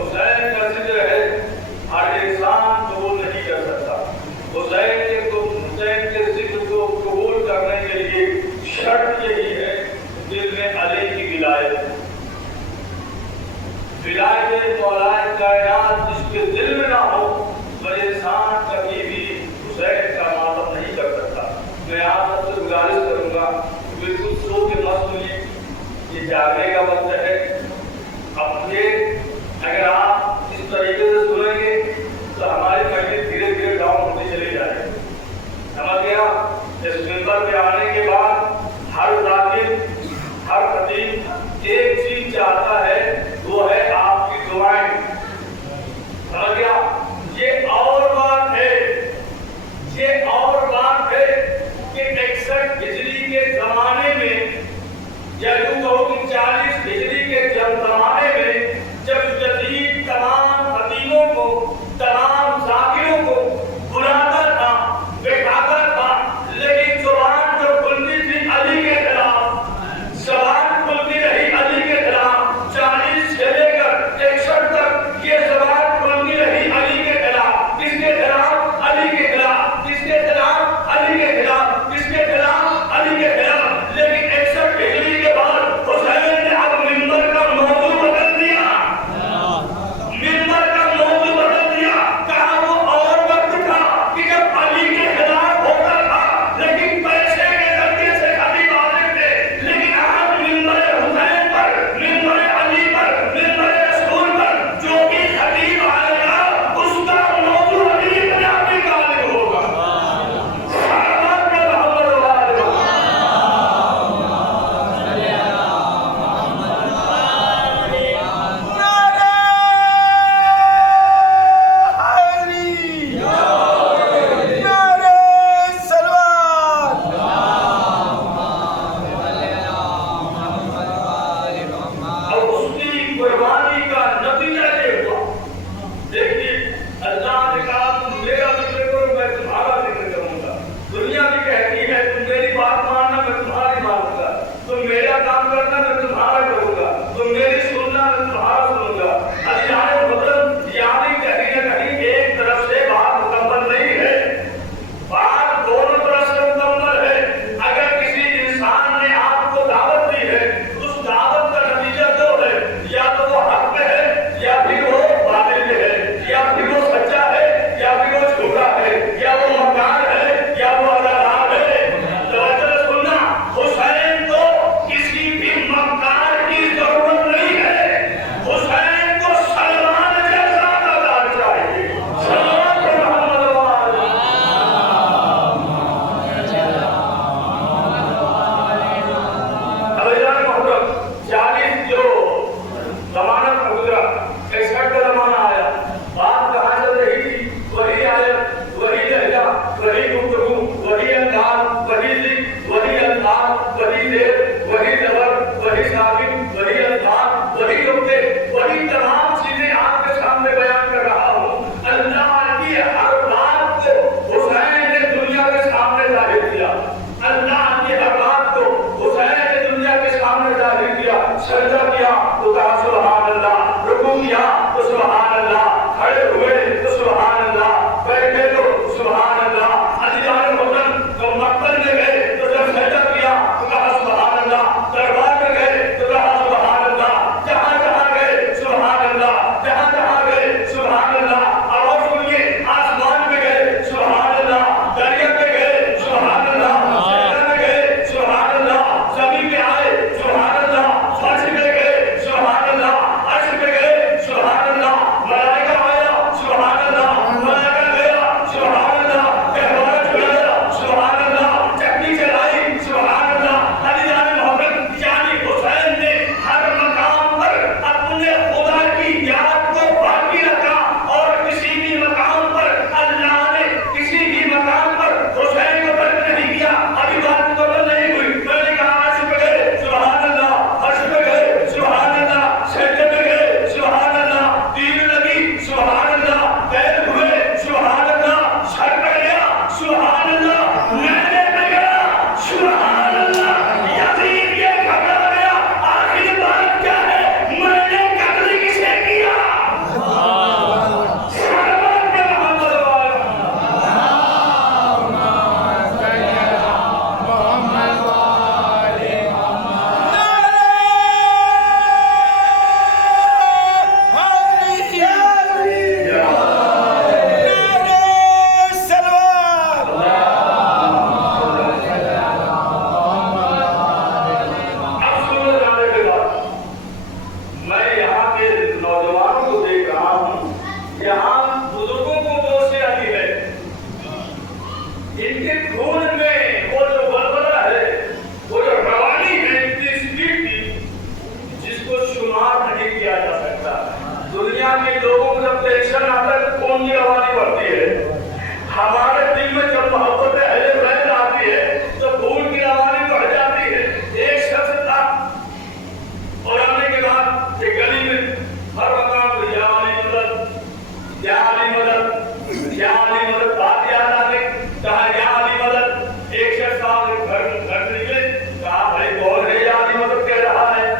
حسین کا ذکر ہے علی مدد، یا علی مدد، بات یاد آ گئی، کہا یا علی مدد. ایک شخص صاحب گھر سے نکلے، کہا بھائی کون ہے یا علی مدد کہہ رہا ہے؟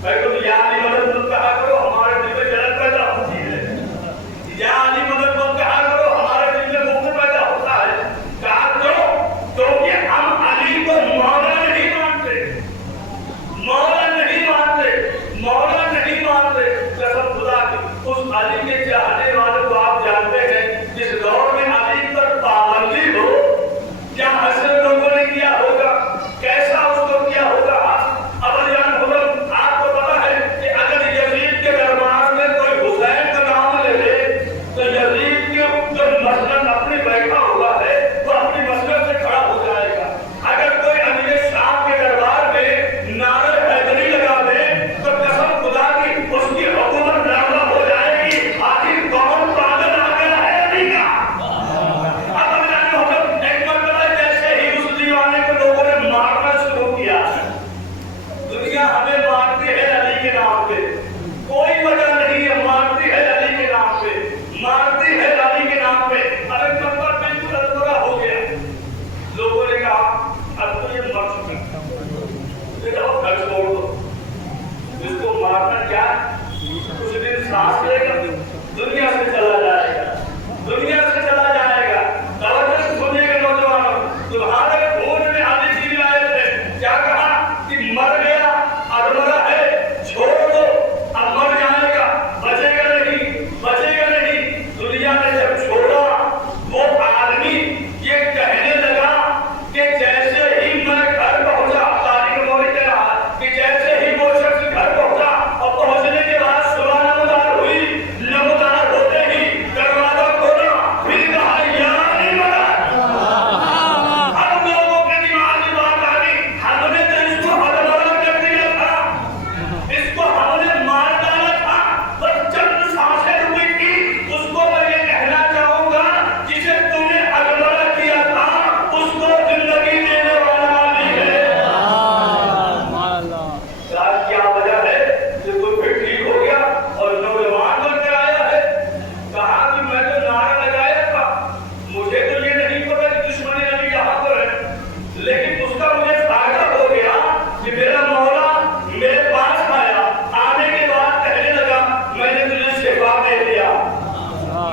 بھائی تم یا علی مدد مت کہا کرو، ہمارے دل میں جلن پیدا ہوتی ہے. یا علی مدد مت کہا کرو، ہمارے دل میں بغض پیدا ہوتا ہے. کہا کرو کیونکہ ہم علی کو مولا نہیں مانتے، مولا نہیں مانتے، مولا نہیں مانتے. قسم خدا کی اس علی کے چاہنے والوں کو آپ جانتے ہیں جس دور میں علی پر پابندی ہو، کیا حسن لوگوں نے کیا ہوگا، کیسا اس کو کیا ہوگا. ابو جان حضرت آپ کو پتا ہے کہ اگر یزید کے دربار میں کوئی حسین کا نام لے لے تو یزید کے جو مسند اپنے بیٹھا ہوا ہے وہ اپنی مسند سے کھڑا ہو جائے گا. اگر کوئی امیر شام کے دربار میں نعرہ حیدری لگا دے تو قسم خدا کی اس کی حکومت نافذ ہو جائے گی. آخر کون پاگل آ گیا ہے علی کا؟ ابو جان حضرت ایک مرتبہ جیسے ہی اس دیوانے کو لوگوں نے مارنا شروع کیا، دنیا ہمیں مارتی ہے علی کے نام پہ، کوئی وجہ نہیں ہے، مارتی ہے علی کے نام پہ، مارتی ہے علی کے نام پہ. ارے نمبر بالکل ادھورا ہو گیا. لوگوں نے کہا اب تو یہ مر چکا، یہ جاؤ گھر چھوڑ دو، اس کو مارنا کیا ہے؟ کچھ دن سانس لے گا، دنیا سے چلا جائے گا، دنیا سے چلا جائے گا. توجہ سے سنیے گا نوجوانوں، تمہارے خون میں علی کی رعایت ہے. کیا کہا کہ مر گیا، اب مرا ہے، چھوڑ دو، اب مر جائے گا، بچے گا نہیں، بچے گا نہیں. دنیا نے جب چھوڑا وہ آدمی یہ کہنے لگا کہ جیسے ہی میں گھر پہنچا، تاریخ موری کہہ رہا کہ جیسے ہی وہ شخص گھر پہنچا اور پہنچنے کے بعد صبح نمودار ہوئی، نمودار ہوتے ہی دروازہ کھولا، پھر کہا یا علی مدد. اب لوگوں کے دماغ میں بات آ گئی، ہم نے تو اس کو ہدمرا کر دیا تھا، اس کو ہم نے مار ڈالا تھا، بس چند سانسیں رکی تھی. اس کو میں یہ کہنا چاہوں گا جسے تم نے ہدمرا کیا تھا اس کو زندگی دینے والا علی ہے. کیا وجہ ہے کہ تم پھر ٹھیک ہو گیا اور نوجوان بن کے آیا ہے؟ کہا کہ میں تو نعرہ لگایا تھا، مجھے تو یہ نہیں پتا کہ دشمن علی یہاں پر ہے، لیکن اس کا مجھے فائدہ ہو گیا کہ میرا مولا میرے پاس آیا. آنے کے بعد کہنے لگا میں نے تجھے شفا دے دیا،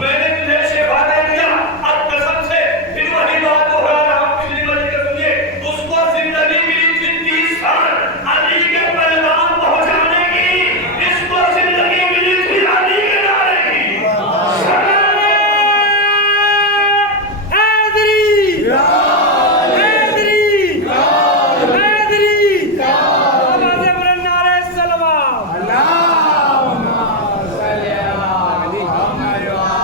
میں نے تجھے شفا دے دیا. اب قسم سے پھر وہی بات ہو رہا ہے، پچھلی بار کا سنیے، اس کو زندگی ملی تھی 30 سال علی کے پیغام پہنچانے کی، اس کو زندگی ملی تھی علی کے نعرے کی.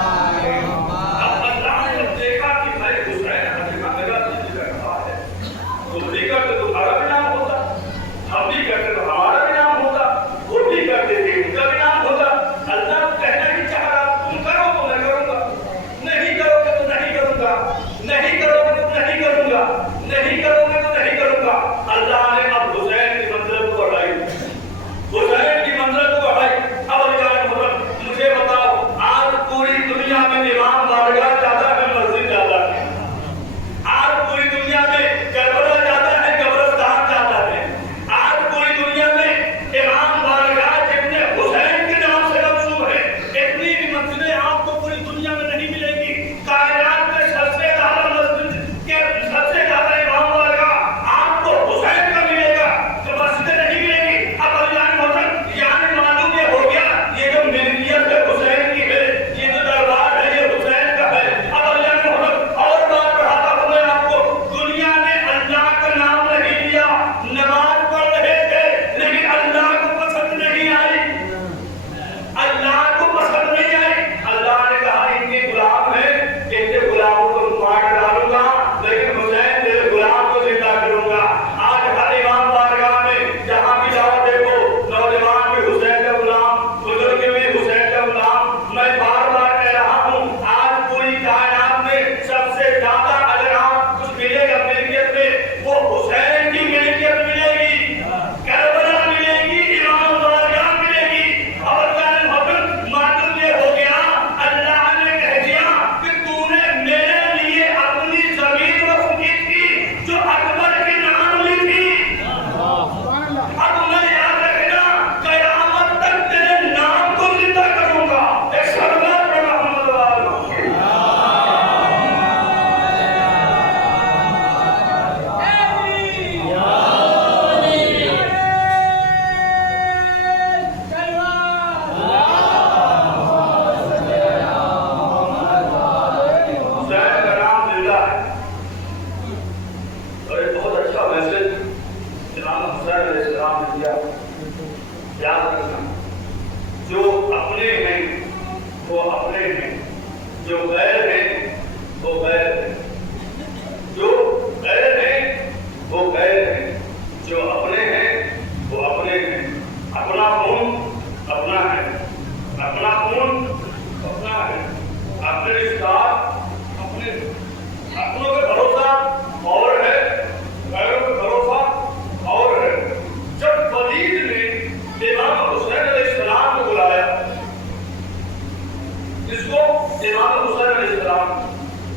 اب اللہ نے جب دیکھا کہ بھائی حسین حقیقت میرا دل کر رہا ہے، تم بھی کرتے تو تمہارا بھی نام ہوتا، ہم بھی کرتے تو ہمارا بھی نام ہوتا، وہ بھی کرتے تھے ان کا بھی نام ہوتا. اللہ کہنا ہی چاہ رہا تم کرو تو میں کروں گا، نہیں کرو گے تو نہیں کروں گا، نہیں کرو گے تو نہیں کروں گا، نہیں کرو گے تو نہیں کروں گا. اللہ نے اب حسین کی منزل کو بڑھائی، حسین کی منزل کو بڑھائی. اب مجھے بتاؤ، آج پوری دنیا میں امام بارگاہ زیادہ ہے، مسجد زیادہ ہے. آج پوری دنیا میں کربلا زیادہ ہے، قبرستان زیادہ ہے. آج پوری دنیا میں امام بارگاہ جتنے حسین کے نام سے منسوب ہے، اتنی بھی مسجدیں آپ کو پوری دنیا میں نہیں ملے گی. کائنات میں سب سے زیادہ مسجد کے سب سے زیادہ امام بارگاہ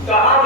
کہاں